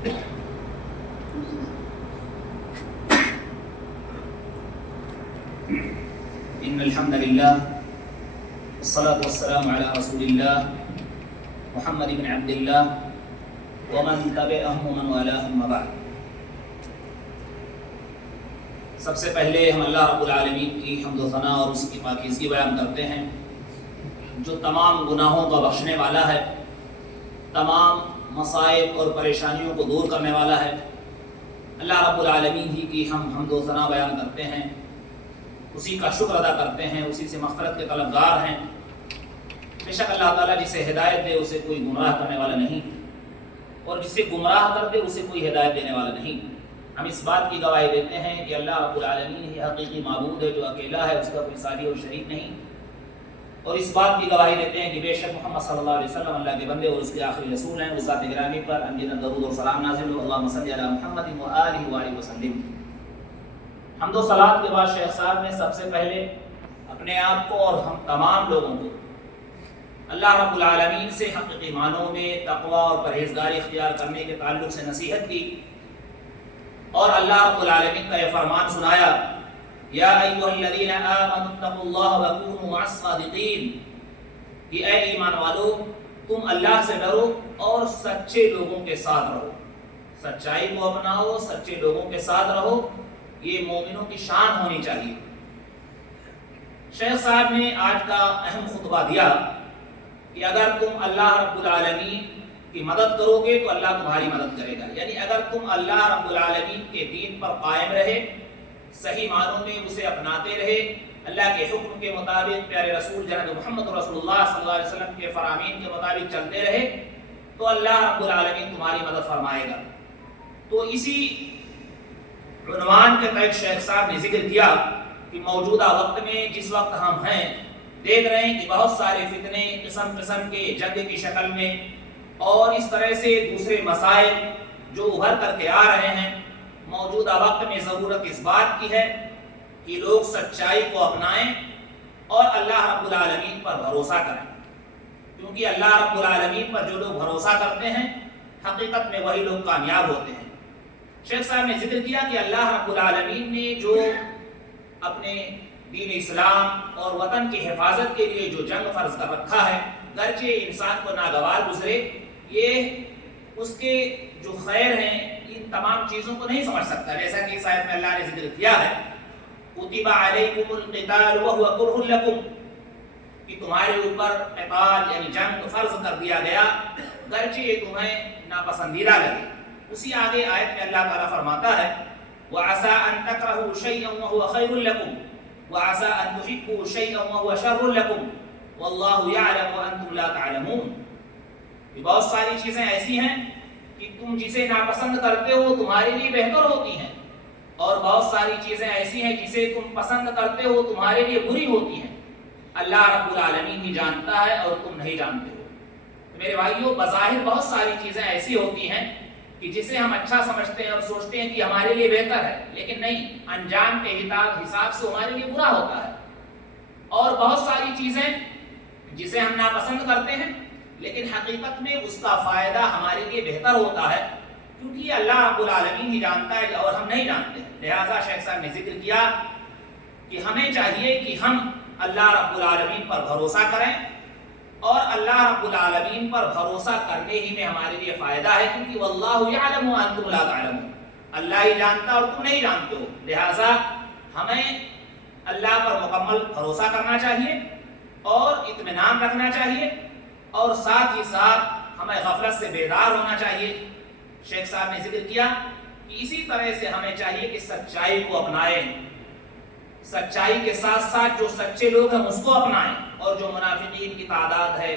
إن الحمد لله والصلاة والسلام على رسول الله محمد بن عبد الله ومن تبعهم ومن والاهم بعد. سب سے پہلے ہم اللہ رب العالمین کی حمد و ثنا اور اس کی پاکیزگی بیان کرتے ہیں جو تمام گناہوں کا بخشنے والا ہے، تمام مصائب اور پریشانیوں کو دور کرنے والا ہے. اللہ رب العالمین ہی کی ہم حمد و ثنا بیان کرتے ہیں، اسی کا شکر ادا کرتے ہیں، اسی سے مغفرت کے طلبگار ہیں. بے شک اللہ تعالیٰ جسے ہدایت دے اسے کوئی گمراہ کرنے والا نہیں، اور جسے گمراہ کر دے اسے کوئی ہدایت دینے والا نہیں. ہم اس بات کی گواہی دیتے ہیں کہ اللہ رب العالمین ہی حقیقی معبود ہے جو اکیلا ہے، اس کا کوئی ساری اور شریک نہیں. اور اس بات کی گواہی دیتے ہیں کہ بے شک محمد صلی اللہ علیہ وسلم اللہ کے بندے اور اس کے آخری رسول ہیں. اس ذات گرامی پر انجیل درود اور سلام نازل ہو. اللہم صلی علی محمد وآلہ وآلہ وسلم. حمد و صلات کے بعد شیخ صاحب نے سب سے پہلے اپنے آپ کو اور ہم تمام لوگوں کو اللہ رب العالمین سے حقیقی معنوں میں تقوی اور پرہیزگاری اختیار کرنے کے تعلق سے نصیحت کی، اور اللہ رب العالمین کا یہ فرمان سنایا، یا ایھا الذین آمنوا اتقوا اللہ وکونوا مع الصادقین، کہ اے ایمان والو تم اللہ سے ڈرو اور سچے لوگوں کے ساتھ رہو. سچائی کو اپناؤ، سچے لوگوں کے ساتھ رہو، یہ مومنوں کی شان ہونی چاہیے. شیخ صاحب نے آج کا اہم خطبہ دیا کہ اگر تم اللہ رب العالمین کی مدد کرو گے تو اللہ تمہاری مدد کرے گا. یعنی اگر تم اللہ رب العالمین کے دین پر قائم رہے، صحیح معنوں میں اسے اپناتے رہے، اللہ کے حکم کے مطابق پیارے رسول جناب محمد رسول اللہ صلی اللہ علیہ وسلم کے فرامین کے مطابق چلتے رہے، تو اللہ رب العالمین تمہاری مدد فرمائے گا. تو اسی عنوان کے تحت شیخ صاحب نے ذکر کیا کہ موجودہ وقت میں جس وقت ہم ہیں دیکھ رہے ہیں کہ بہت سارے فتنے قسم قسم کے جنگ کی شکل میں اور اس طرح سے دوسرے مسائل جو ابھر کر کے آ رہے ہیں. موجودہ وقت میں ضرورت اس بات کی ہے کہ لوگ سچائی کو اپنائیں اور اللہ رب العالمین پر بھروسہ کریں، کیونکہ اللہ رب العالمین پر جو لوگ بھروسہ کرتے ہیں حقیقت میں وہی لوگ کامیاب ہوتے ہیں. شیخ صاحب نے ذکر کیا کہ اللہ رب العالمین نے جو اپنے دین اسلام اور وطن کی حفاظت کے لیے جو جنگ فرض کر رکھا ہے، گرچہ انسان کو ناگوار گزرے، یہ اس کے جو خیر ہیں ان تمام چیزوں کو نہیں سمجھ سکتا. جیسا کہ اس آیت میں اللہ نے ذکر کیا ہے، کتب علیکم القتال وهو کرہ لکم، کہ تمہارے اوپر قتال یعنی جنگ فرض کر دیا گیا گرچہ یہ تمہیں ناپسندیدہ لگے. اسی آگے آیت میں اللہ تعالیٰ فرماتا ہے وَعَسَىٰ أَن تَكْرَهُوا شَيْئًا وَهُوَ خَيْرٌ لَكُمْ وَعَسَىٰ أَن تُحِبُّوا شَيْئًا وَهُوَ شَرٌّ لَكُمْ وَاللَّهُ يَعْلَمُ وَأَنتُمْ لَا تَعْلَمُونَ. یہ بہت ساری چیزیں ایسی ہیں کہ تم جسے ناپسند کرتے ہو تمہارے لیے بہتر ہوتی ہیں، اور بہت ساری چیزیں ایسی ہیں جسے تم پسند کرتے ہو تمہارے لیے بری ہوتی ہیں. اللہ رب العالمین ہی جانتا ہے اور تم نہیں جانتے ہو. میرے بھائیوں، بظاہر بہت ساری چیزیں ایسی ہوتی ہیں کہ جسے ہم اچھا سمجھتے ہیں اور سوچتے ہیں کہ ہمارے لیے بہتر ہے، لیکن نہیں، انجام کے حساب سے ہمارے لیے برا ہوتا ہے. اور بہت ساری چیزیں جسے ہم ناپسند کرتے ہیں لیکن حقیقت میں اس کا فائدہ ہمارے لیے بہتر ہوتا ہے، کیونکہ یہ اللہ رب العالمین ہی جانتا ہے اور ہم نہیں جانتے. لہٰذا شیخ صاحب نے ذکر کیا کہ ہمیں چاہیے کہ ہم اللہ رب العالمین پر بھروسہ کریں، اور اللہ رب العالمین پر بھروسہ کرنے ہی میں ہمارے لیے فائدہ ہے، کیونکہ واللہ یعلم وانتم لا تعلمون، اللہ ہی جانتا اور تم نہیں جانتے ہو. لہٰذا ہمیں اللہ پر مکمل بھروسہ کرنا چاہیے اور اطمینان رکھنا چاہیے، اور ساتھ ہی ساتھ ہمیں غفلت سے بیدار ہونا چاہیے. شیخ صاحب نے ذکر کیا کہ اسی طرح سے ہمیں چاہیے کہ سچائی کو اپنائیں، سچائی کے ساتھ ساتھ جو سچے لوگ ہیں اس کو اپنائیں، اور جو منافقین کی تعداد ہے،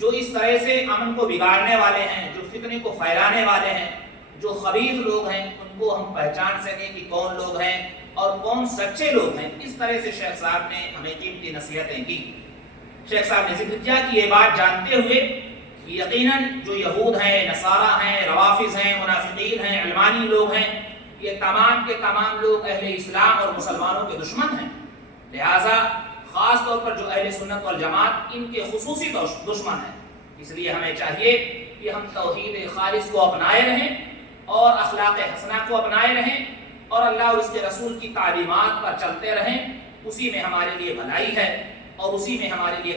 جو اس طرح سے امن کو بگاڑنے والے ہیں، جو فتنے کو پھیلانے والے ہیں، جو خبیث لوگ ہیں، ان کو ہم پہچان سکیں کہ کون لوگ ہیں اور کون سچے لوگ ہیں. اس طرح سے شیخ صاحب نے ہمیں قیمتی نصیحتیں کی. شیخ صاحب نے ذکر کیا کہ یہ بات جانتے ہوئے کہ یقیناً جو یہود ہیں، نصارہ ہیں، روافظ ہیں، منافقین ہیں، علمانی لوگ ہیں، یہ تمام کے تمام لوگ اہل اسلام اور مسلمانوں کے دشمن ہیں. لہٰذا خاص طور پر جو اہل سنت والجماعت ان کے خصوصی دشمن ہیں. اس لیے ہمیں چاہیے کہ ہم توحید خالص کو اپنائے رہیں اور اخلاق حسنہ کو اپنائے رہیں اور اللہ اور اس کے رسول کی تعلیمات پر چلتے رہیں، اسی میں ہمارے لیے بھلائی ہے اور اسی میں ہمارے لیے